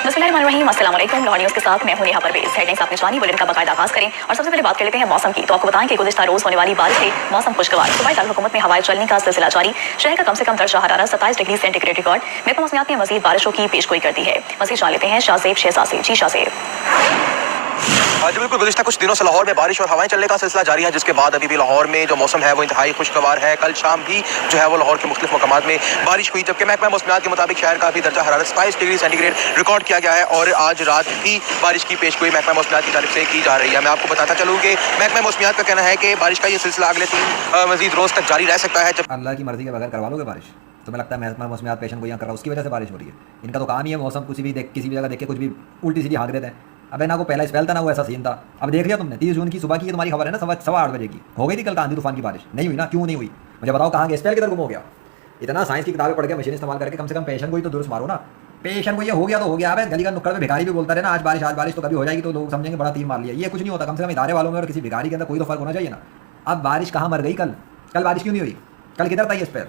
बिस्मिल्लाहिर्रहमानिर्रहीम, अस्सलाम वालेकुम। लाहौर न्यूज़ के साथ मैं हूं नेहा परवेज़। हेडलाइंस आपने जानी, बुलेटिन का बाकायदा आगाज़ करें और सबसे पहले बात कर लेते हैं मौसम की। तो आपको बताएं कि गुज़िश्ता रोज़ होने वाली बारिश से मौसम खुशगवार। सूबाई दारुल-हुकूमत में हवाएं चलने का सिलसिला जारी। शहर का कम से कम दर्जा हरारत 27 डिग्री सेंटीग्रेड रिकॉर्ड। महकमा मौसमियात ने मज़ीद बारिशों की पेशगोई कर दी है। मज़ीद जान लेते हैं शाहज़ेब शहज़ाद से। जी शाहज़ेब। जी बिल्कुल, गुज़िश्ता कुछ दिनों से लाहौर में बारिश और हवाएं चलने का सिलसिला जारी है, जिसके बाद अभी भी लाहौर में जो मौसम है वो इंतहाई खुशगवार है। कल शाम भी जो है वो लाहौर के मुख्तलिफ मकामात में बारिश हुई, जबकि महकमा मौसमियात के मुताबिक शहर का भी दर्जा हरारत 27 डिग्री सेंटीग्रेड रिकॉर्ड किया गया है और आज रात भी बारिश की पेशगोई महकमा मौसमियात की तरफ से की जा रही है। मैं आपको बताता चलूँ कि महकमा मौसमियात का कहना है कि बारिश का ये सिलसिला अगले 3 मजीद रोज़ तक जारी रह सकता है। जब अल्लाह की मर्जी के बगैर करवा लोगे बारिश? तुम्हें लगता है महकमा मौसमियात पेशन गोइयाँ कर रहा है उसकी वजह से बारिश हो रही है? इनका तो काम ही है मौसम कुछ भी देख, किसी भी जगह देख के कुछ भी उल्टी सीधी हाँक देते हैं। अबे ना को पहला स्पेल था ना वो ऐसा सीन था। अब देख लिया तुमने 30 जून की सुबह की तुम्हारी खबर है ना, 8:15 बजे की हो गई थी कल आंधी तूफान की बारिश। नहीं हुई ना, क्यों नहीं हुई? मुझे बताओ कहाँ गया स्पेल, किधर गुम हो गया? इतना साइंस की किताबें पढ़ के मशीन इस्तेमाल करके कम से कम पेशन गोई तो दुरुस्त मारो ना। पेशन गोई हो गया तो हो गया। अब गली का नुक्कड़ में भिखारी भी बोलता रहे ना आज बारिश तो कभी हो जाएगी, तो लोग समझेंगे बड़ा तीर मार लिया। ये कुछ नहीं होता। कम से कम इदारे वालों में और किसी भिखारी के अंदर कोई तो फर्क होना चाहिए ना। अब बारिश कहाँ मर गई? कल बारिश क्यों नहीं हुई? कल किधर था ये स्पेल?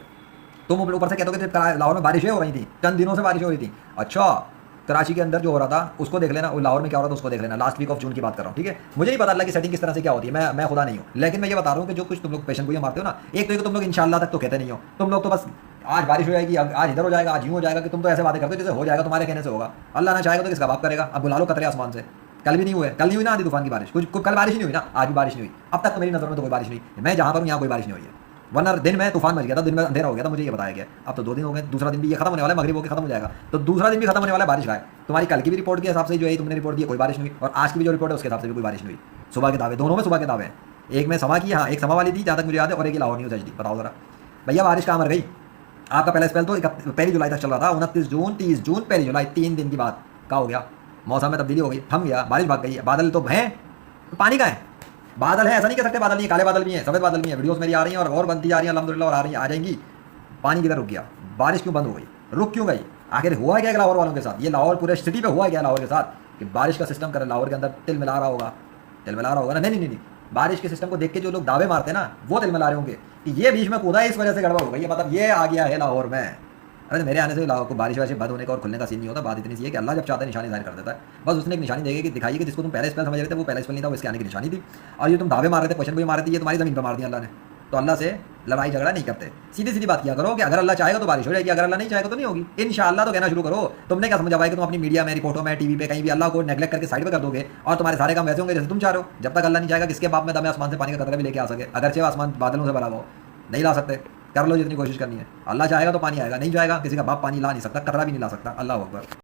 तुम ऊपर से कहते हो कि लाहौर में बारिशें हो रही थी, चंद दिनों से बारिश हो रही थी। अच्छा, कराची के अंदर जो हो रहा था उसको देख लेना, और लाहौर में क्या हो रहा था उसको देख लेना। लास्ट वीक ऑफ जून की बात कर रहा हूँ, ठीक है? मुझे नहीं पता कि सेटिंग किस तरह से क्या होती है, मैं खुदा नहीं हूँ, लेकिन मैं ये बता रहा हूँ कि जो कुछ तुम लोग पेशन गोइयां मारते हो ना, एक तो तुम लोग इंशाल्लाह तक तो कहते नहीं हो। तुम लोग तो बस आज बारिश हो जाएगी, आज इधर हो जाएगा, आज यूँ हो जाएगा, कि तुम तो ऐसे बातें करते हो जैसे हो जाएगा, तुम्हारे कहने से होगा। अल्लाह ना चाहेगा तो किसका बाप करेगा? अब बुला लो कतरे आसमान से। कल भी नहीं हुए, कल नहीं हुई ना आंधी तूफान की बारिश, कुछ कल बारिश नहीं हुई ना, आज भी बारिश नहीं हुई। अब तक तो मेरी नज़र में तो कोई बारिश नहीं, मैं जहाँ पर हूँ यहाँ कोई बारिश नहीं हुई है। वरना दिन में तूफान मच गया था, दिन में अंधेरा हो गया था, मुझे ये बताया गया। अब तो 2 दिन हो गए, दूसरा दिन भी ये खत्म होने वाला है, मगरिब होकर खत्म हो जाएगा, तो दूसरा दिन भी खत्म होने वाला है बारिश का है। तुम्हारी कल की भी रिपोर्ट के हिसाब से जो है तुमने रिपोर्ट दी कोई बारिश नहीं हुई, और आज की भी जो रिपोर्ट है उसके हिसाब से भी कोई बारिश नहीं हुई। सुबह के दावे, दोनों में सुबह के दावे हैं। एक में समा की, हाँ एक समा वाली थी जहाँ तक मुझे याद है, और एक लाहौर न्यूज़ एचडी। बताओ जरा भैया बारिश कहाँ मर गई? आपका पहला स्पेल तो 1 जुलाई तक चल रहा था, 29 जून, 30 जून, 1 जुलाई, 3 दिन की बात क्या हो गया? मौसम में तब्दीली हो गई, थम गया, बारिश भाग गई। बादल तो हैं, पानी का है, बादल है, ऐसा नहीं कह सकते बादल नहीं है, काले बादल भी हैं, सफेद बादल भी हैं। वीडियोस मेरी आ रही हैं और बनती जा रही हैं अल्हम्दुलिल्लाह, और आ रही हैं, आ जाएंगी। पानी किधर रुक गया? बारिश क्यों बंद हो गई? रुक क्यों गई? आखिर हुआ क्या लाहौर वालों के साथ? ये लाहौर पूरे सिटी पे हुआ क्या लाहौर के साथ कि बारिश का सिस्टम कर लाहौर के अंदर तिल मिला रहा होगा? तिल मिला रहा होगा ना? नहीं, बारिश के सिस्टम को देख के जो लोग दावे मारते हैं ना, वो तिल मिला रहे होंगे कि ये बीच में कूदा है, इस वजह से गड़बड़ हो गई है, मतलब ये आ गया है लाहौर में। अरे मेरे आने से लाहौर को बारिश वारिश बंद होने का और खुलने का सीन नहीं होता। बात इतनी सी है कि अल्लाह जब चाहता है निशानी जाहिर कर देता है। बस उसने एक निशानी देगी कि दिखाई कि जिसको तुम पहले स्पेल समझ रहे थे वो पहले स्पेल नहीं था, वो इसके आने की निशानी थी। और ये तुम दावे मार रहे थे, क्वेश्चन भी मार रहे थे, ये तुम्हारी ज़मीन पर मार दिया अल्लाह ने। तो अल्लाह से लड़ाई झगड़ा नहीं करते, सीधी सीधी बात किया करो कि अगर अल्लाह चाहेगा तो बारिश हो जाएगी, अगर अल्लाह नहीं चाहेगा तो नहीं होगी। इंशाअल्लाह तो कहना शुरू करो। तुमने क्या समझा भाई कि तुम अपनी मीडिया में, रिपोर्टों में, टीवी पे कहीं भी अल्लाह को नेगलेक्ट करके साइड पे कर दोगे और तुम्हारे सारे काम वैसे होंगे जैसे तुम चाह रहे हो? जब तक अल्लाह नहीं चाहेगा किसके बाप में दम है आसमान से पानी का कतरा भी लेके आ सके? अगरचे आसमान बादलों से भरा हुआ हो, नहीं ला सकते। कर लो जितनी कोशिश करनी है, अल्लाह चाहेगा तो पानी आएगा, नहीं चाहेगा किसी का बाप पानी ला नहीं सकता, कतरा भी नहीं ला सकता। अल्लाह अकबर।